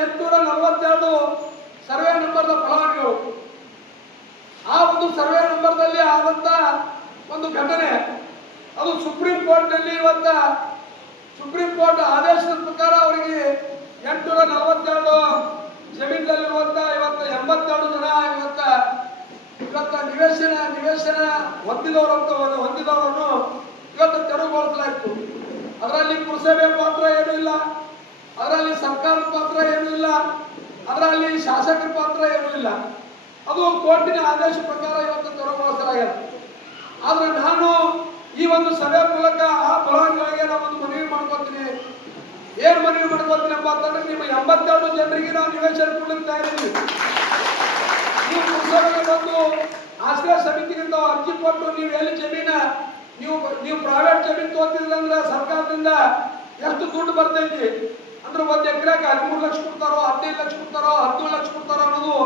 842 survey ನಂಬರ್ದ ಫಲಾನುಭವಿಗಳು. ಆ ಒಂದು ಸರ್ವೆ ನಂಬರ್ದಲ್ಲಿ ಆದಂತ ಒಂದು ಘಟನೆ ಅದು ಸುಪ್ರೀಂ ಕೋರ್ಟ್ನಲ್ಲಿ ಸುಪ್ರೀಂ ಕೋರ್ಟ್ ಆದೇಶದ ಪ್ರಕಾರ ಅವರಿಗೆ 842 ಜಮೀನಲ್ಲಿರುವಂತ 82 ಜನ ನಿವೇಶನ ಹೊಂದಿದವರನ್ನು ಇವತ್ತು ತೆರವುಗೊಳಿಸಲಾಯಿತು. ಅದರಲ್ಲಿ ಪುರಸಭೆ ಪಾತ್ರ ಏನೂ ಇಲ್ಲ, ಅದರಲ್ಲಿ ಸರ್ಕಾರದ ಪಾತ್ರ ಏನೂ ಇಲ್ಲ, ಅದರಲ್ಲಿ ಶಾಸಕರ ಪಾತ್ರ ಏನೂ ಇಲ್ಲ. ಅದು ಕೋರ್ಟಿನ ಆದೇಶ ಪ್ರಕಾರ ಇವತ್ತು ತೆರವುಗೊಳಿಸಲಾಗಿದೆ. ಆದ್ರೆ ನಾನು ಈ ಒಂದು ಸಭೆ ಮೂಲಕ ಆ ಫಲಾನುಭವಿಗಳಿಗೆ ನಾನು ಒಂದು ಮನವಿ ಮಾಡ್ಕೊತೀನಿ. ಏನ್ ಮನವಿ ಮಾಡ್ಕೊತೀನಪ್ಪ ಅಂತಂದ್ರೆ, ನಿಮ್ಮ 82 ಜನರಿಗೆ ನಾವು ನಿವೇಶನ ಕೊಡ್ತಾ ಇದ್ದೀವಿ. ನೀವು ಪುರಸಭೆಗೆ ಬಂದು ಆಶ್ರಯ ಸಮಿತಿಗೆ ಅರ್ಜಿ ಕೊಟ್ಟು ನೀವು ಎಲ್ಲಿ ಜಮೀನ ನೀವು ಪ್ರೈವೇಟ್ ಜಮೀನು ತೋತಿದ್ರೆ ಅಂದ್ರೆ ಸರ್ಕಾರದಿಂದ ಎಷ್ಟು ದುಡ್ಡು ಬರ್ತೈತಿ ಅಂದ್ರೆ 1 ಎಕರೆಗೆ 13 ಲಕ್ಷ ಕೊಡ್ತಾರೋ, 15 ಲಕ್ಷ ಕೊಡ್ತಾರೋ, 17 ಲಕ್ಷ ಕೊಡ್ತಾರೋ ಅನ್ನೋದು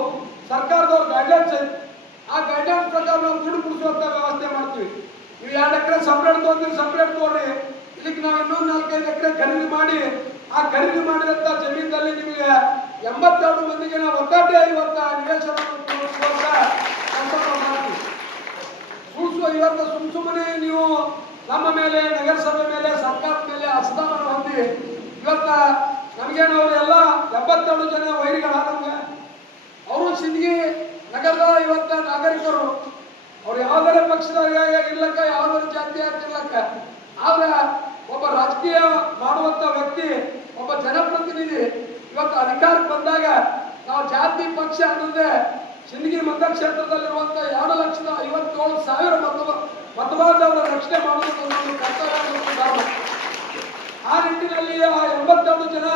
ಸರ್ಕಾರದವ್ರ ಗೈಡ್ಲೈನ್ಸ್ ಐತಿ. ಆ ಗೈಡ್ಲೈನ್ಸ್ ಪ್ರಕಾರ ನಾವು ದುಡ್ಡು ಕೊಡಿಸುವಂತ ವ್ಯವಸ್ಥೆ ಮಾಡ್ತೀವಿ. ನೀವು 2 ಎಕರೆ ಸಪ್ರೇಟ್ ತೋತೀವಿ, ಸಪ್ರೇಟ್ ತೋರಿ ಇದಕ್ಕೆ ನಾವು ಇನ್ನೊಂದು 4-5 ಎಕರೆ ಖರೀದಿ ಮಾಡಿ ಆ ಖರೀದಿ ಮಾಡಿದಂತ ಜಮೀನಲ್ಲಿ ನಿಮಗೆ 82 ಮಂದಿಗೆ ನಾವು ಒಟ್ಟಾಟೆ ಇವತ್ತು ನಿವೇಶನ ಮಾಡ್ತೀವಿ. ಇವತ್ತು ಸುಮ್ಮನೆ ನೀವು ನಮ್ಮ ಮೇಲೆ, ನಗರಸಭೆ ಮೇಲೆ, ಸರ್ಕಾರದ ಮೇಲೆ ಅಸಮಾಧಾನ ಹೊಂದಿ ಇವತ್ತ ನಮಗೇನವರು ಎಲ್ಲ 72 ಜನ ವೈರಿಗಳಾದಂಗೆ ಅವರು ಸಿಂದಗಿ ನಗರದ ಇವತ್ತ ನಾಗರಿಕರು, ಅವ್ರು ಯಾವುದರ ಪಕ್ಷದಾಗ ಇರ್ಲಕ್ಕ, ಯಾವುದರ ಜಾತಿ ಇರ್ಲಕ್ಕ, ಆದ್ರೆ ಒಬ್ಬ ರಾಜಕೀಯ ಮಾಡುವಂತ ವ್ಯಕ್ತಿ, ಒಬ್ಬ ಜನಪ್ರತಿನಿಧಿ ಇವತ್ತು ಅಧಿಕಾರಕ್ಕೆ ಬಂದಾಗ ನಾವು ಜಾತಿ ಪಕ್ಷ ಅನ್ನೋದೇ ಸಿಂದಗಿ ಮತಕ್ಷೇತ್ರದಲ್ಲಿರುವಂತ 2,57,000 ಮತದಾರರ ರಕ್ಷಣೆ ಮಾಡುವುದು ಒಂದು ಕರ್ತವ್ಯ. ಆ ನಿಟ್ಟಿನಲ್ಲಿ ಆ 82 ಜನ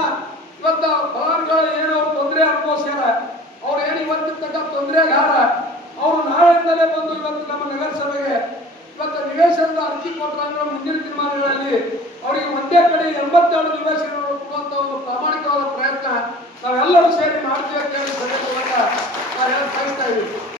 ಇವತ್ತ ಫಲಾನುಭವಿಗಳು ಏನು ತೊಂದರೆ ಅನುಭವಿಸ್ಯಾರ, ಅವ್ರು ಏನು ಇವತ್ತಿನ ತೊಂದರೆಗಾರ, ಅವರು ನಾಳೆಯಿಂದಲೇ ಬಂದು ಇವತ್ತು ನಮ್ಮ ನಗರಸಭೆಗೆ ಇವತ್ತು ನಿವೇಶನದ ಅರ್ಜಿ ಕೊಟ್ಟರೆ ಮುಂದಿನ ದಿನಮಾನಗಳಲ್ಲಿ ಅವರಿಗೆ ಒಂದೇ ಕಡೆ 82 ನಿವೇಶನಗಳು ಕೊಡುವಂತ ಒಂದು ಪ್ರಾಮಾಣಿಕ